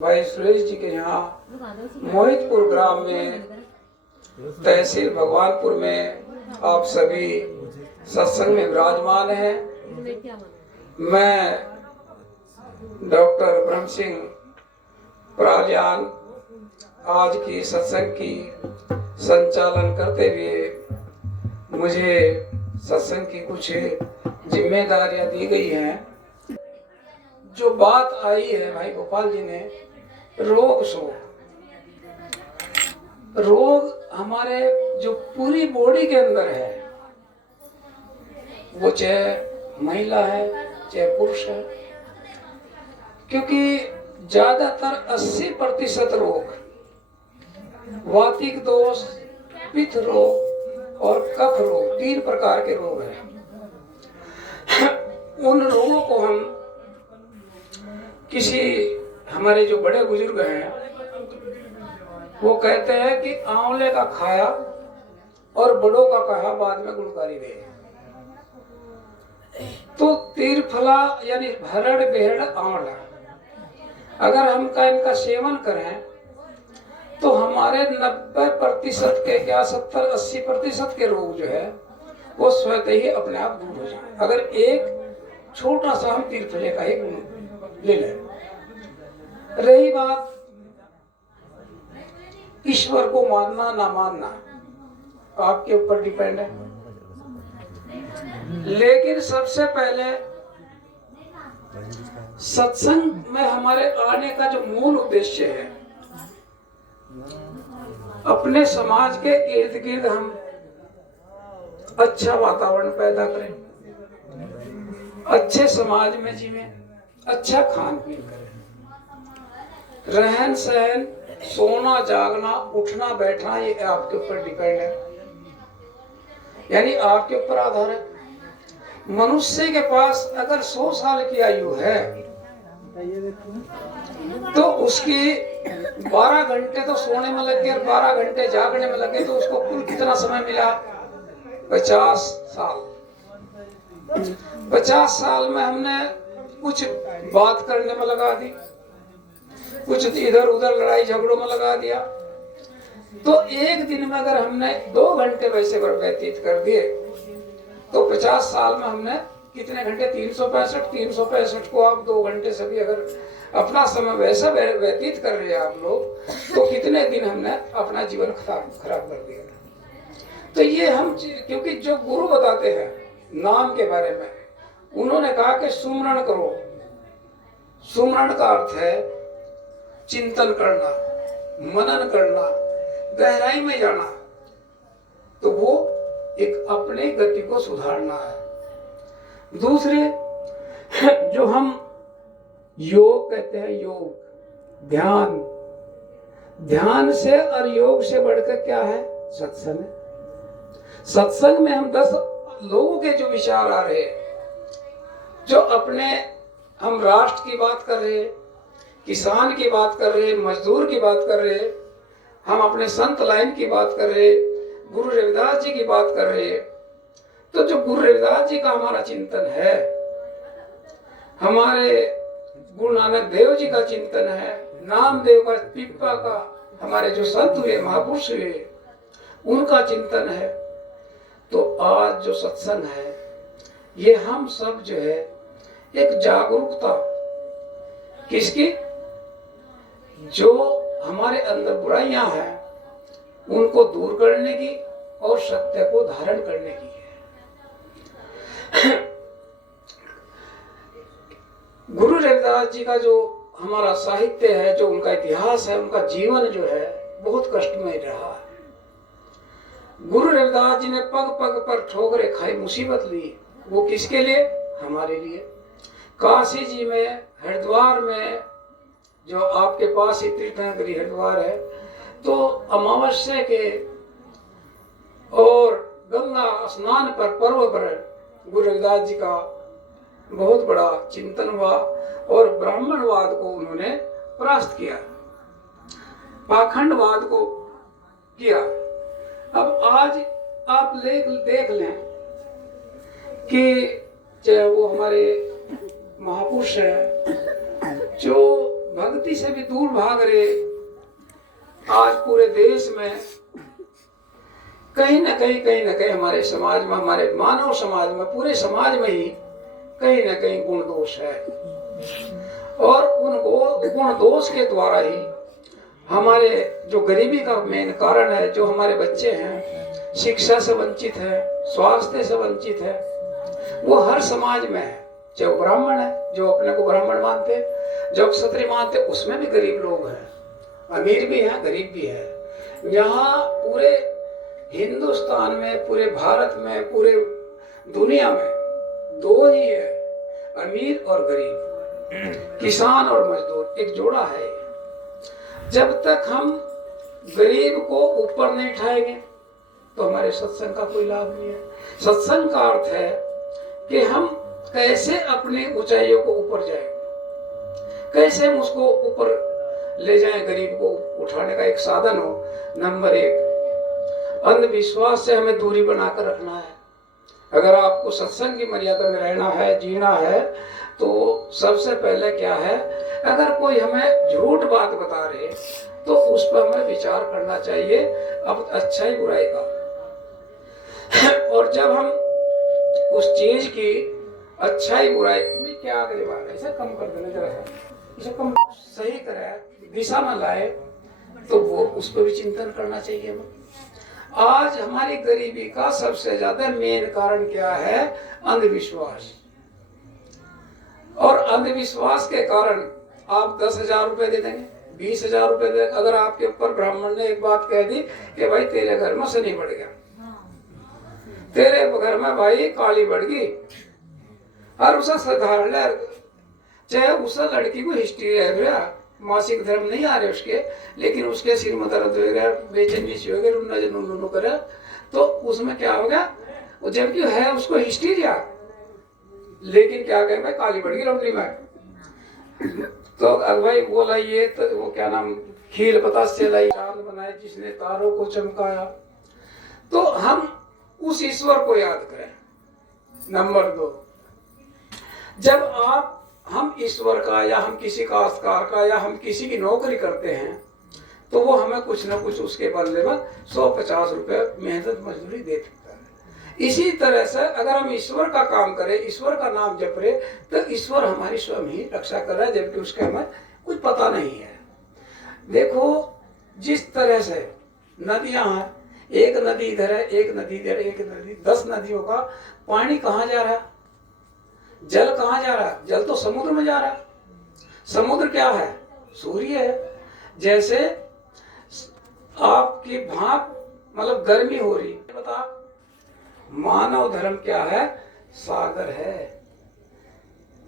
भाई सुरेश जी के यहाँ मोहितपुर ग्राम में तहसील भगवानपुर में आप सभी सत्संग में विराजमान हैं। मैं डॉक्टर ब्रह्म सिंह प्राल्यान आज की सत्संग की संचालन करते हुए मुझे सत्संग की कुछ जिम्मेदारियां दी गई हैं। जो बात आई है भाई गोपाल जी ने, रोग शोक, रोग हमारे जो पूरी बॉडी के अंदर है, वो चाहे महिला है चाहे पुरुष है, क्योंकि ज्यादातर 80% रोग वातिक दोष, पित्त रोग और कफ रोग, 3 प्रकार के रोग हैं। उन रोगों को हम किसी हमारे जो बड़े बुजुर्ग हैं वो कहते हैं कि आंवले का खाया और बड़ों का कहा बाद में गुणकारी दे। तो तीरफला यानी भरड़ बेहड़ आंवला अगर हम इनका सेवन करें तो हमारे 90% के क्या 70-80% के रोग जो है वो स्वतः ही अपने आप दूर हो जाए, अगर एक छोटा सा हम तीरफले का ही गुण ले लें। रही बात ईश्वर को मानना ना मानना, आपके ऊपर डिपेंड है। लेकिन सबसे पहले सत्संग में हमारे आने का जो मूल उद्देश्य है, अपने समाज के इर्द गिर्द हम अच्छा वातावरण पैदा करें, अच्छे समाज में जीवें, अच्छा खान पीन करें, रहन सहन, सोना जागना, उठना बैठना, ये आपके ऊपर डिपेंड है, यानी आपके ऊपर आधार है। मनुष्य के पास अगर 100 साल की आयु है तो उसकी 12 घंटे तो सोने में लगे और 12 घंटे जागने में लगे, तो उसको कुल कितना समय मिला? 50 साल। 50 साल में हमने कुछ बात करने में लगा दी, कुछ इधर उधर लड़ाई झगड़ों में लगा दिया, तो एक दिन में अगर हमने 2 घंटे वैसे व्यतीत कर दिए तो 50 साल में हमने कितने घंटे? 365 को आप 2 घंटे से भी अगर अपना समय वैसा व्यतीत कर रहे हैं आप लोग, तो कितने दिन हमने अपना जीवन खराब कर दिया। तो ये हम, क्योंकि जो गुरु बताते हैं नाम के बारे में, उन्होंने कहा कि सुमरण करो। सुमरण का अर्थ है चिंतन करना, मनन करना, गहराई में जाना, तो वो एक अपने गति को सुधारना है। दूसरे जो हम योग कहते हैं, योग ध्यान, ध्यान से और योग से बढ़कर क्या है? सत्संग है। सत्संग में हम 10 लोगों के जो विचार आ रहे हैं, जो अपने हम राष्ट्र की बात कर रहे हैं, किसान की बात कर रहे, मजदूर की बात कर रहे, हम अपने संत लाइन की बात कर रहे, गुरु रविदास जी की बात कर रहे। तो जो गुरु रविदास जी का हमारा चिंतन है, हमारे गुरु नानक देव जी का चिंतन है, नामदेव का, पिप्पा का, हमारे जो संत हुए, महापुरुष हुए, उनका चिंतन है। तो आज जो सत्संग है, ये हम सब जो है एक जागरूकता, किसकी? जो हमारे अंदर बुराइयां हैं उनको दूर करने की और सत्य को धारण करने की है। गुरु रविदास जी का जो हमारा साहित्य है, जो उनका इतिहास है, उनका जीवन जो है बहुत कष्टमय रहा है। गुरु रविदास जी ने पग पग पर ठोकरें खाई, मुसीबत ली, वो किसके लिए? हमारे लिए। काशी जी में, हरिद्वार में, जो आपके पास ही तीर्थंकरी हरिद्वार है, तो अमावस्या के और गंगा स्नान पर पर्व पर गुरु रविदास जी का बहुत बड़ा चिंतन हुआ और ब्राह्मणवाद को उन्होंने परास्त किया, पाखंडवाद को किया। अब आज आप देख लें कि चाहे वो हमारे महापुरुष हैं, जो भक्ति से भी दूर भाग रहे। आज पूरे देश में कहीं न कहीं हमारे समाज में, हमारे मानव समाज में, पूरे समाज में ही कहीं न कहीं गुण दोष है। और उन गुण दोष के द्वारा ही हमारे जो गरीबी का मेन कारण है, जो हमारे बच्चे हैं शिक्षा से वंचित है, स्वास्थ्य से वंचित है, वो हर समाज में है। जो ब्राह्मण है, जो अपने को ब्राह्मण मानते हैं, जो क्षत्रिय मानते हैं, उसमें भी गरीब लोग हैं, अमीर भी हैं, गरीब भी है। यहाँ पूरे हिंदुस्तान में, पूरे भारत में, पूरे दुनिया में दो ही है, अमीर और गरीब, किसान और मजदूर, एक जोड़ा है। जब तक हम गरीब को ऊपर नहीं उठाएंगे तो हमारे सत्संग का कोई लाभ नहीं है। सत्संग का अर्थ है कि हम कैसे अपनी ऊंचाइयों को ऊपर जाएं, कैसे हम उसको ऊपर ले जाएं, गरीब को उठाने का एक साधन हो। नंबर 1, अंधविश्वास से हमें दूरी बनाकर रखना है। अगर आपको सत्संग की मर्यादा में रहना है, जीना है, तो सबसे पहले क्या है, अगर कोई हमें झूठ बात बता रहे तो उस पर हमें विचार करना चाहिए, अब अच्छाई बुराई का। और जब हम उस चीज की अच्छाई बुराई में क्या करे, बात ऐसा कम कर देना, जरा इसे कम सही करे, दिशा में लाए, तो वो उस पर भी चिंतन करना चाहिए हमें। आज हमारी गरीबी का सबसे ज्यादा मेन कारण क्या है? अंधविश्वास। और अंधविश्वास के कारण आप 10,000 रुपए दे देंगे, 20,000 रुपए दे, अगर आपके ऊपर ब्राह्मण ने एक बात कह दी कि भाई तेरे घर में शनि बढ़ गया, तेरे घर में भाई काली बढ़ गई, और उसे सुधार ले, चाहे उस लड़की को हिस्ट्री रह गया, मासिक धर्म नहीं आ रहे उसके, लेकिन उसके सिर में दर्द हो गया, बेचैनी सी हो गई, नुन्नू करे, तो उसमें क्या हो गया, वो जबकि है उसको हिस्टीरिया, लेकिन क्या कहे भाई काली बढ़ गई लौंडली में। तो भाई बोला ये तो वो क्या नाम, खील पता से लाई, चांद बनाए जिसने तारों को चमकाया। तो हम उस ईश्वर को याद करें। नंबर 2, जब हम ईश्वर का, या हम किसी काश्तकार का, या हम किसी की नौकरी करते हैं, तो वो हमें कुछ ना कुछ उसके बदले में 150 रुपए मेहनत मजदूरी दे सकता है। इसी तरह से अगर हम ईश्वर का काम करें, ईश्वर का नाम जप रहे, तो ईश्वर हमारी स्वयं ही रक्षा कर रहा है, जबकि उसके हमें कुछ पता नहीं है। देखो जिस तरह से नदियां हैं, एक नदी इधर है, एक नदी इधर, एक नदी, 10 नदियों का पानी कहाँ जा रहा है, जल कहाँ जा रहा है? जल तो समुद्र में जा रहा है। समुद्र क्या है? सूर्य है। जैसे आपकी भाप, मतलब गर्मी हो रही, बता मानव धर्म क्या है? सागर है।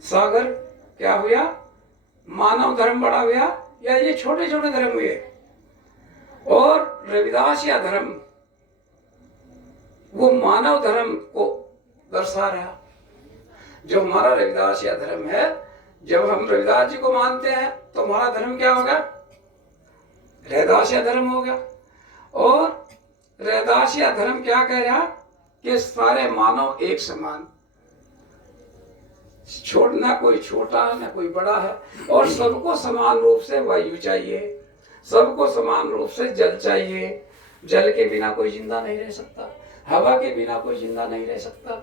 सागर क्या हुआ? मानव धर्म बड़ा हुआ, या ये छोटे छोटे धर्म हुए? और रविदास या धर्म वो मानव धर्म को दर्शा रहा। जो हमारा रविदास या धर्म है, जब हम रविदास जी को मानते हैं तो हमारा धर्म क्या होगा? रविदास या धर्म हो गया। और रविदास या धर्म क्या कह रहा कि सारे मानव एक समान, ना कोई छोटा है ना कोई बड़ा है, और सबको समान रूप से वायु चाहिए, सबको समान रूप से जल चाहिए। जल के बिना कोई जिंदा नहीं रह सकता, हवा के बिना कोई जिंदा नहीं रह सकता।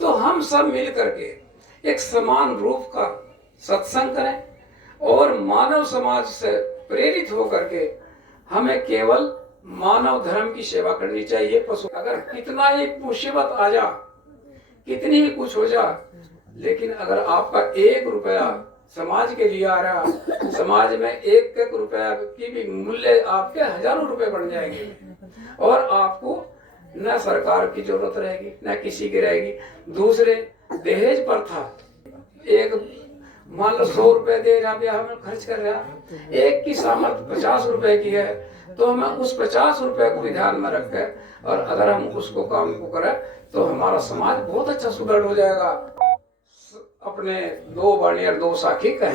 तो हम सब मिल करके एक समान रूप का सत्संग करें, और मानव समाज से प्रेरित होकर के हमें केवल मानव धर्म की सेवा करनी चाहिए। पशु अगर कितना ही मुसीबत आ जा, कितनी ही कुछ हो जा, लेकिन अगर आपका 1 रुपया समाज के लिए आ रहा, समाज में 1 रुपया की भी मूल्य आपके हजारों रुपए बन जाएंगे, और आपको न सरकार की जरूरत रहेगी, न किसी की रहेगी। दूसरे दहेज पर था, एक मान लो 100 रुपए दे रहा, ब्याह में खर्च कर रहा, एक की सामर्थ्य 50 रुपए की है, तो हमें उस 50 रुपए को भी ध्यान में रखें, और अगर हम उसको काम को करें तो हमारा समाज बहुत अच्छा सुदृढ़ हो जाएगा। अपने 2 वाणी और 2 साखी कहें।